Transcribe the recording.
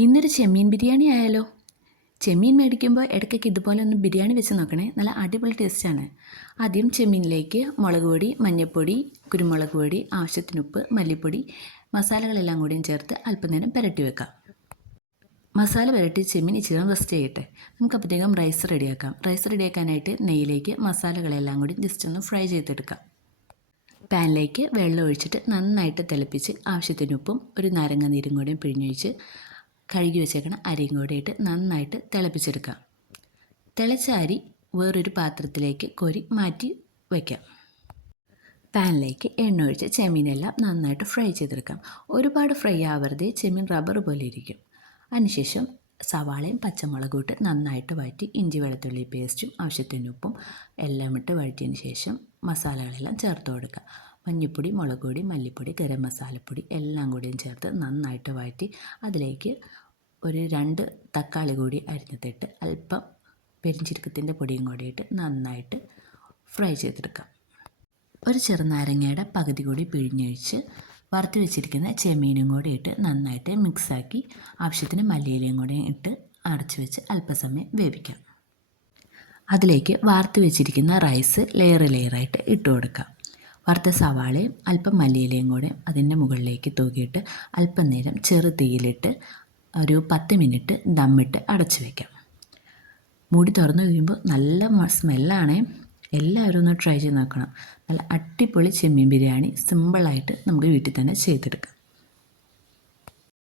ഇന്നൊരു ചെമ്മീൻ ബിരിയാണി ആയാലോ? ചെമ്മീൻ മേടിക്കുമ്പോൾ ഇടയ്ക്കൊക്കെ ഇതുപോലെ ഒന്ന് ബിരിയാണി വെച്ച് നോക്കണേ, നല്ല അടിപൊളി ടേസ്റ്റാണ്. ആദ്യം ചെമ്മീനിലേക്ക് മുളക് പൊടി, മഞ്ഞൾപ്പൊടി, കുരുമുളക് പൊടി, ആവശ്യത്തിന് ഉപ്പ്, മല്ലിപ്പൊടി, മസാലകളെല്ലാം കൂടിയും ചേർത്ത് അല്പനേരം പുരട്ടി വെക്കാം. മസാല പുരട്ടി ചെമ്മീൻ ഇച്ചിരി റെസ്റ്റ് ചെയ്യട്ടെ. നമുക്കപ്പോഴത്തേക്കും റൈസ് റെഡിയാക്കാം. റൈസ് റെഡിയാക്കാനായിട്ട് നെയ്യിലേക്ക് മസാലകളെല്ലാം കൂടി ജസ്റ്റ് ഒന്ന് ഫ്രൈ ചെയ്തെടുക്കാം. പാനിലേക്ക് വെള്ളം ഒഴിച്ചിട്ട് നന്നായിട്ട് തിളപ്പിച്ച് ആവശ്യത്തിന് ഉപ്പും ഒരു നാരങ്ങ നീരും കൂടിയും പിഴിഞ്ഞൊഴിച്ച് കഴുകി വെച്ചേക്കണ അരിയും കൂടെ ഇട്ട് നന്നായിട്ട് തിളപ്പിച്ചെടുക്കാം. തിളച്ച അരി വേറൊരു പാത്രത്തിലേക്ക് കോരി മാറ്റി വയ്ക്കാം. പാനിലേക്ക് എണ്ണ ഒഴിച്ച് ചെമ്മീനെല്ലാം നന്നായിട്ട് ഫ്രൈ ചെയ്തെടുക്കാം. ഒരുപാട് ഫ്രൈ ആവരുത്, ചെമ്മീൻ റബ്ബർ പോലെ ഇരിക്കും. അതിനുശേഷം സവാളയും പച്ചമുളകും ഇട്ട് നന്നായിട്ട് വഴറ്റി ഇഞ്ചി വെളുത്തുള്ളി പേസ്റ്റും ആവശ്യത്തിന് ഉപ്പും എല്ലാം ഇട്ട് വഴറ്റിയതിന് ശേഷം മസാലകളെല്ലാം ചേർത്ത് കൊടുക്കുക. മഞ്ഞൾപ്പൊടി, മുളക് പൊടി, മല്ലിപ്പൊടി, ഗരം മസാലപ്പൊടി എല്ലാം കൂടിയും ചേർത്ത് നന്നായിട്ട് വഴറ്റി അതിലേക്ക് ഒരു 2 തക്കാളി കൂടി അരിഞ്ഞതിട്ട് അല്പം പെരിഞ്ചീരകത്തിൻ്റെ പൊടിയും കൂടി ഇട്ട് നന്നായിട്ട് ഫ്രൈ ചെയ്തെടുക്കാം. ഒരു ചെറുനാരങ്ങയുടെ പകുതി കൂടി പിഴിഞ്ഞൊഴിച്ച് വറുത്ത് വെച്ചിരിക്കുന്ന ചെമ്മീനും കൂടി ഇട്ട് നന്നായിട്ട് മിക്സാക്കി ആവശ്യത്തിന് മല്ലിയിലയും കൂടി ഇട്ട് അടച്ചു വെച്ച് അല്പസമയം വേവിക്കാം. അതിലേക്ക് വാർത്ത് വെച്ചിരിക്കുന്ന റൈസ് ലെയറായിട്ട് ഇട്ട് കൊടുക്കാം. വറുത്ത സവാളയും അല്പം മല്ലിയിലയും കൂടെ അതിൻ്റെ മുകളിലേക്ക് തൂക്കിയിട്ട് അല്പം നേരം ചെറു തീയിലിട്ട് ഒരു 10 മിനിറ്റ് ദമ്മിട്ട് അടച്ചു വയ്ക്കാം. മൂടി തുറന്നു കഴിയുമ്പോൾ നല്ല സ്മെല്ലാണ്. എല്ലാവരും ഒന്ന് ട്രൈ ചെയ്ത് നോക്കണം. നല്ല അടിപൊളി ചെമ്മീൻ ബിരിയാണി സിമ്പിളായിട്ട് നമുക്ക് വീട്ടിൽ തന്നെ ചെയ്തെടുക്കാം.